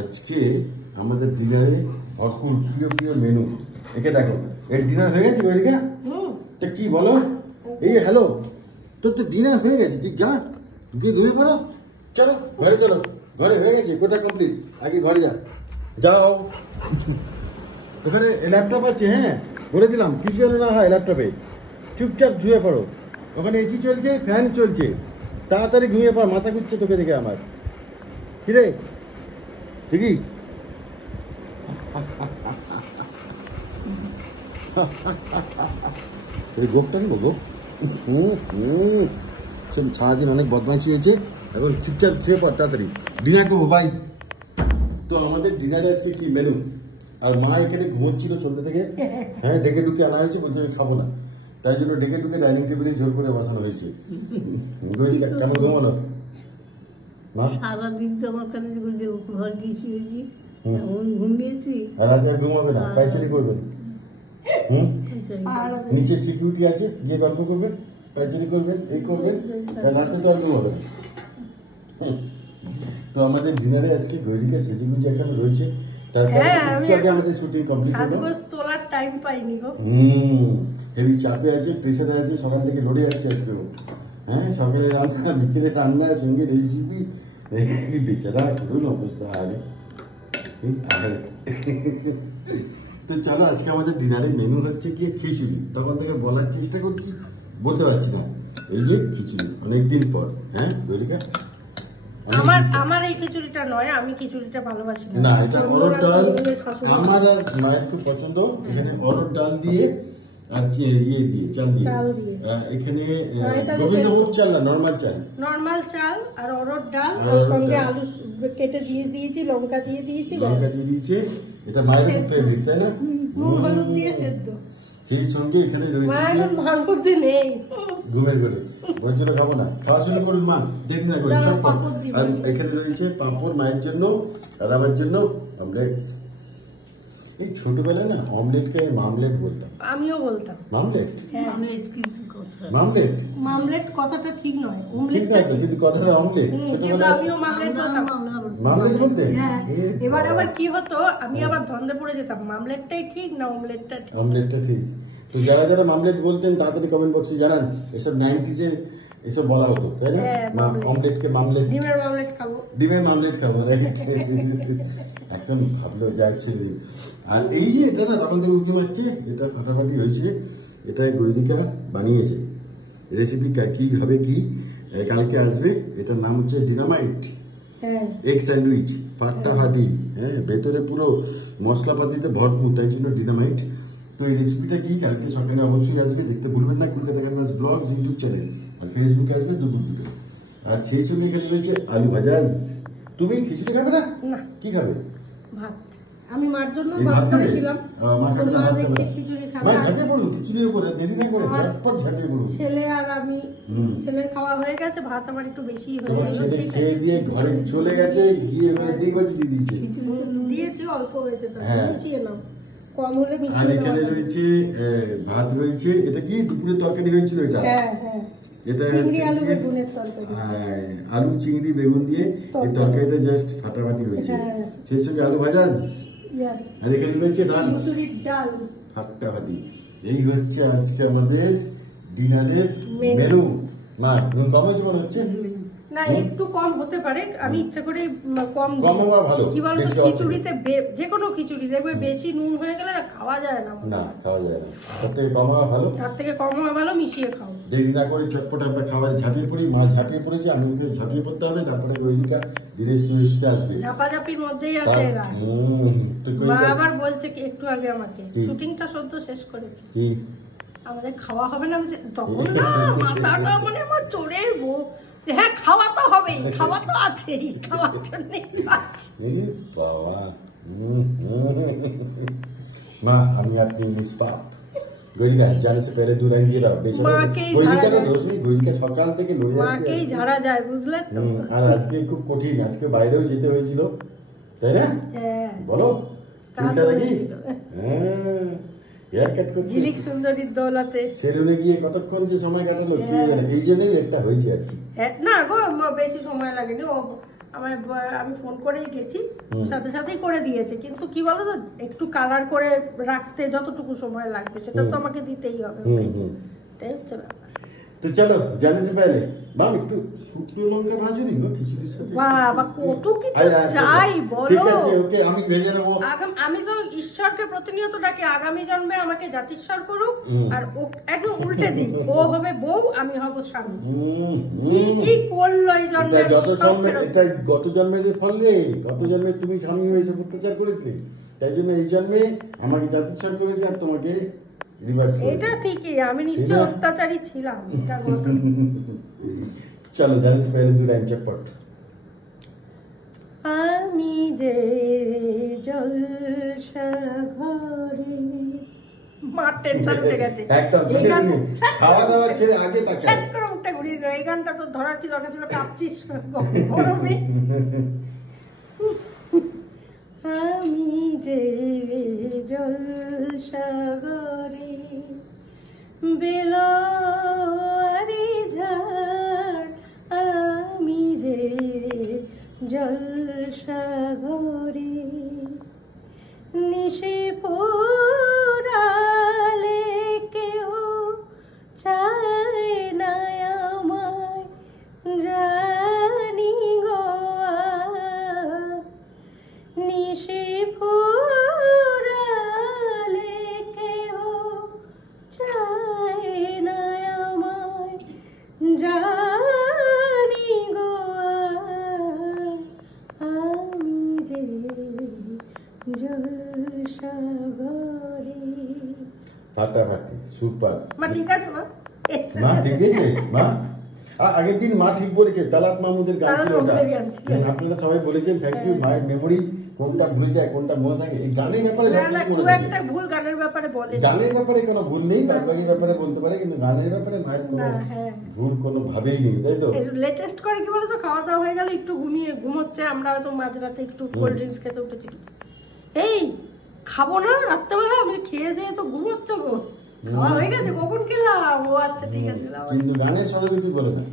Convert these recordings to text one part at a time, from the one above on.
আজকে আমাদের ডিনারে অকুল প্রিয় প্রিয় মেনু। একে দেখো, এর ডিনার হয়ে গেছে গরিকা? তা কি বলো? এই হ্যালো, তোর তো ডিনার হয়ে গেছে, তুই যা গিয়ে ঘুরে পড়ো। চলো ঘরে, চলো ঘরে হয়ে গেছে, কোটা কমপ্লিট। আগে ঘরে যা, যাও। এখানে ল্যাপটপ আছে, হ্যাঁ বলে দিলাম, কিছু যেন না হয় ল্যাপটপে। চুপচাপ শুয়ে পড়ো, ওখানে এসি চলছে, ফ্যান চলছে, তাড়াতাড়ি ঘুমিয়ে পড়, মাথা ঘুরছে তোকে দেখে আমার। কিরে ঠিকই? গোপটা নেবো গো। সারাদিন অনেক বদমাইশি হয়েছে, এখন চুপচাপ শুয়ে পড়, তাড়াতাড়ি ডিনার করবো বাই। তো আমাদের ডিনারে আজকে কি মেনু? আর মা এখানে ঘুমোচ্ছিল সন্ধ্যা থেকে, হ্যাঁ ডেকে ডুকে আনা হয়েছে, বলছে আমি খাবো না, তাই জন্য ডেকে ডুকে ডাইনিং টেবিলে জোর করে বসানো হয়েছে। কেমন ঘুমানো? সারাদিন তো আমার কাছে ঘর গিয়ে শুয়েছি, এমন ঘুমিয়েছি। আর আজ আর ঘুমাবে না, পাইচারি করবেন। নিচে সিকিউরিটি আছে, গিয়ে গল্প করবেন, পাইচারি করবেন, এই করবেন, রাতে তো আর ঘুমাবে না। তো আমাদের ডিনারে আজকে গৈরিকা সেজে গুজে এখানে রয়েছে, তারপরে আমাদের শুটিং কমপ্লিট হলো। তোলার টাইম পাইনি গো। হেভি চাপে আছে, প্রেসারে আছে, সকাল থেকে লড়ে যাচ্ছে আজকে। হ্যাঁ, সকালে রান্না, বিকেলে রান্না, সঙ্গে রেসিপি, বেচারা করুন অবস্থা। আরে তো চলো, আজকে আমাদের ডিনারে মেনু হচ্ছে কি খিচুড়ি। তখন থেকে বলার চেষ্টা করছি, বলতে পারছি না। এই যে খিচুড়ি, অনেকদিন পর। হ্যাঁ গরিকা, আমার এই খিচুড়িটা নয়, আমি খিচুড়িটা ভালোবাসি না। এটা অরহর ডাল, আমার আর মায়ের খুব পছন্দ। এখানে অরহর ডাল দিয়ে আর ইয়ে দিয়ে, চাল দিয়ে। এখানে গোবিন্দভোগ চাল না, নর্মাল চাল আর অরহর ডাল, আর সঙ্গে আলু কেটে দিয়ে দিয়েছি, লঙ্কা দিয়ে দিয়েছে। এটা মায়ের ফেভারিট, তাই না? নুন হলুদ দিয়ে সেদ্ধ। সেই সঙ্গে এখানে রয়েছে ঘুমের ঘরে, বলছিল খাবো না, খাওয়া শুরু করুন মা, দেখি না করে চটপট। আর এখানে রয়েছে পাঁপড় মায়ের জন্য, আর আমার জন্য অমলেট। এই ছোটবেলায় না অমলেটকে মামলেট বলতাম। আমিও বলতাম মামলেট। মামলেট কথাটা ঠিক নয়, ঠিক নয় তো, কিন্তু কথাটা অমলেট। আমিও মামলেট বলতে। এবার আবার কি হতো, আমি আবার ধন্দে পড়ে যেতাম, মামলেটটাই ঠিক না অমলেটটা ঠিক? অমলেটটা ঠিক। তো যারা যারা মামলেট বলতেন তাড়াতাড়ি কমেন্ট বক্সে জানান। এসব 90s এসব বলা হতো, তাই না? অমলেটকে মামলেট, ডিমের মামলেট খাবো, রাইট? এখন ভাবলো যাচ্ছে। আর এই যে এটা না, তখন থেকে উঁকি মারছে, এটা ফাটাফাটি হয়েছে। এটা গৈরিকা বানিয়েছে। রেসিপি কি হবে কি কালকে আসবে। এটার নাম হচ্ছে ডিনামাইট এগ স্যান্ডউইচ, ফাটাফাটি। হ্যাঁ, ভেতরে পুরো মশলাপাতিতে ভরপুর, তাই জন্য ডিনামাইট। তো এই রেসিপিটা কি কালকে সকালে অবশ্যই আসবে, দেখতে ভুলবেন না। Kolkata canvas blogs YouTube channel আর ফেসবুকে আসবে দুপুর দুটো। আর সেই সঙ্গে এখানে রয়েছে আলু ভাজা। তুমি খিচুড়ি খাবে না? কি খাবে? ভাত। আমি মার জন্য ভাত করেছিলাম। খিচুড়ির উপরে দেরি না করে ঝটপট ঝাঁপিয়ে পড়ুন। ছেলে আর আমি, ছেলের খাওয়া হয়ে গেছে, ভাত আমার একটু বেশি হয়ে গেছে। ছেলে খেয়ে দিয়ে ঘরে চলে গেছে, গিয়ে ডিগ বাজি দিয়ে দিয়েছে। দিয়েছে, অল্প হয়েছে, তো মিশিয়ে নাও, কম হলে মিশিয়ে। আর এখানে রয়েছে ভাত রয়েছে। এটা কি দুপুরের তরকারি হয়েছিল? এটা এটা আলু চিংড়ি বেগুন দিয়ে এই তরকারিটা জাস্ট ফাটাফাটি হয়েছে। সেই সঙ্গে আলু ভাজা, আর এখানে রয়েছে ডাল, ফাটাফাটি। এই হচ্ছে আজকে আমাদের ডিনারের মেনু। না কম হচ্ছে মনে হচ্ছে না, একটু কম হতে পারে, আমি ইচ্ছা করে কম হওয়া ভালো। কি বলতো, খিচুড়িতে যে কোনো খিচুড়ি দেখবে বেশি নুন হয়ে গেলে খাওয়া যায় না, খাওয়া যায় না। তার থেকে কম হওয়া ভালো, মিশিয়ে খাও। দেরি না করে চটপট আমরা খাবারে ঝাঁপিয়ে পড়ি। মা ঝাঁপিয়ে পড়েছে, আমি ওকে ঝাঁপিয়ে পড়তে হবে। তারপরে গৈরিকা ধীরে সুস্থে আসবে। ঝাপাঝাপির মধ্যেই আছে এরা। মা আবার বলছে কি একটু আগে আমাকে, শুটিংটা সদ্য শেষ করেছি, আমাদের খাওয়া হবে না। তখন না মাথাটা মানে আমার চড়ে হ্যাঁ, খাওয়া তো হবেই, খাওয়া তো আছেই, খাওয়ার জন্য বাবা। माँ हम अपनी निष्पाप গরিকা জানে সে পরে দু লাইন দিয়ে দাও। গরিকা তো দোষী, গরিকা সকাল থেকে লড়ে যাচ্ছে, মাকেই ঝাড়া যায়, বুঝলে তো। আর আজকে খুব কঠিন, আজকে বাইরেও যেতে হয়েছিল, তাই না? বলো চিন্তা নাকি? হ্যাঁ, হেয়ার কাট করতে ঝিলিক সুন্দরীর দৌলতে সেলুনে গিয়ে কতক্ষণ যে সময় কাটালো কে জানে। এই জন্যই লেটটা হয়েছে আর কি। না গো, বেশি সময় লাগেনি, ও আমি ফোন করেই গেছি, সাথে সাথেই করে দিয়েছে। কিন্তু কি বলো তো, একটু কালার করে রাখতে যতটুকু সময় লাগবে সেটা তো আমাকে দিতেই হবে। এটাই হচ্ছে ব্যাপার। तो चलो जाने से पहले माम একটু শুকনো লঙ্কা ভাজুনি গো খিচুড়ির সাথে। বাবা কত কিছু চাই বলো। ঠিক আছে ওকে আমি ভেজে নেব। আমি তো ঈশ্বরকে প্রতিনিয়ত ডাকি আগামী জন্মে আমাকে জাতিস্বর করুক, আর ও একদম উল্টে দিই, ও হবে বউ আমি হব স্বামী। কি করলো এই জন্মে? এটা গত জন্মের ফল রে। গত জন্মে তুমি স্বামী হয়ে এসে অত্যাচার করেছিলে, তাই জন্য এই জন্মে আমাকে জাতিস্বর করেছে আর তোমাকে এটা ঠিকই, আমি নিশ্চয় অত্যাচারী ছিলাম। চলো जाने से पहले 2 লাইন চটপট। আমি যে জলসা ঘরে মার টেনশন উঠে গেছে একদম খাওয়া দাওয়া ছেড়ে আগে তাকাই সেট করে উঠে ঘুরিয়ে দিল। এই গানটা তো ধরার কি দরকার ছিল? কাঁপছিস গরমে। আমি যে জলসা ঘরে বেলারি ঝাড়, আমি যে জলসা ঘরে নিশে পোড়ালে কেউ চায় না আমায়, জানি গো নিশে পোড়ালে কেউ চায় না আমায়, জানি গো আমি যে জলসা ঘরে। ফাটাফাটি সুপার মা ঠিক আছে? মা ঠিক আছে মা। আগের দিন মা ঠিক বলেছে, তালাত মাহমুদের গান ছিল ওটা, আপনারা সবাই বলেছেন থ্যাংক ইউ। মায়ের মেমোরি কোনটা ভুলে যায় কোনটা মনে থাকে। এই গানের ব্যাপারে খুব একটা ভুল গানের ব্যাপারে বলে, গানের ব্যাপারে কোনো ভুল নেই, বাদবাকি ব্যাপারে বলতে পারে, কিন্তু গানের ব্যাপারে মায়ের কোনো ভুল কোনো ভাবেই নেই, তাই তো? লেটেস্ট করে কি বলতো, খাওয়া দাওয়া হয়ে গেল, একটু ঘুমোচ্ছে, আমরা হয়তো মাঝরাতে একটু কোল্ড ড্রিঙ্কস খেতে উঠেছি। এই খাবো না রাত্রেবেলা, আমি খেয়ে দিয়ে তো ঘুমোচ্ছ গো, খাওয়া হয়ে গেছে, কখন খেলাম? ও আচ্ছা ঠিক আছে, কিন্তু গানের সরে দুটি বলে না।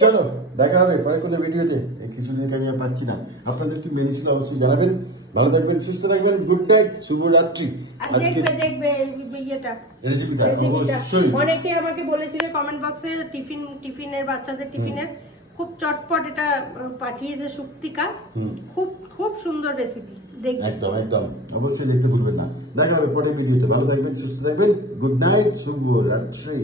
চলো দেখা হবে পরে কোনো ভিডিওতে। এই কিছুদিন আমি আর পাচ্ছি না। আপনাদের কি মেনু ছিল অবশ্যই জানাবেন। ভালো থাকবেন, সুস্থ থাকবেন, গুড নাইট, শুভরাত্রি। দেখবে ইয়েটা রেসিপিটা অনেকে আমাকে বলেছিল কমেন্ট বক্সে, টিফিনের বাচ্চাদের টিফিনের খুব চটপট এটা পাঠিয়েছে সুপ্তিকা, খুব খুব সুন্দর রেসিপি। একদম একদম অবশ্যই দেখতে ভুলবেন না। দেখা হবে পরের ভিডিওতে। ভালো থাকবেন, সুস্থ থাকবেন, গুড নাইট, শুভরাত্রি।